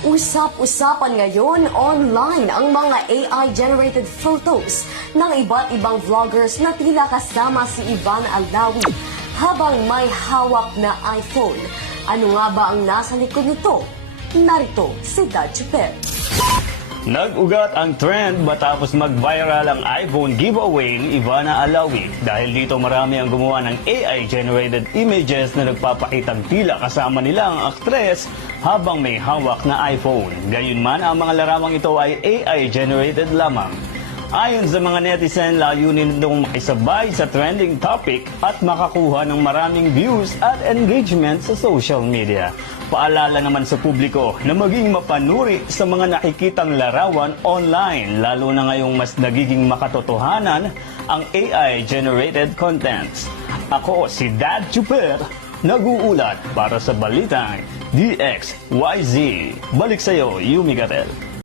Usap-usapan ngayon online ang mga AI-generated photos ng iba't ibang vloggers na tila kasama si Ivan Alawi habang may hawak na iPhone. Ano nga ba ang nasa likod nito? Narito si Dad Chuper. Nag-ugat ang trend matapos mag-viral ang iPhone giveaway ni Ivana Alawi. Dahil dito marami ang gumawa ng AI-generated images na nagpapakitang tila kasama nila ang aktres habang may hawak na iPhone. Gayunman, ang mga larawang ito ay AI-generated lamang. Ayon sa mga netizen, layunin nitong makisabay sa trending topic at makakuha ng maraming views at engagement sa social media. Paalala naman sa publiko na maging mapanuri sa mga nakikitang larawan online, lalo na ngayong mas nagiging makatotohanan ang AI-generated contents. Ako si Dad Chuper, nag-uulat para sa Balitang DXYZ. Balik sa'yo, Yumi Gatel.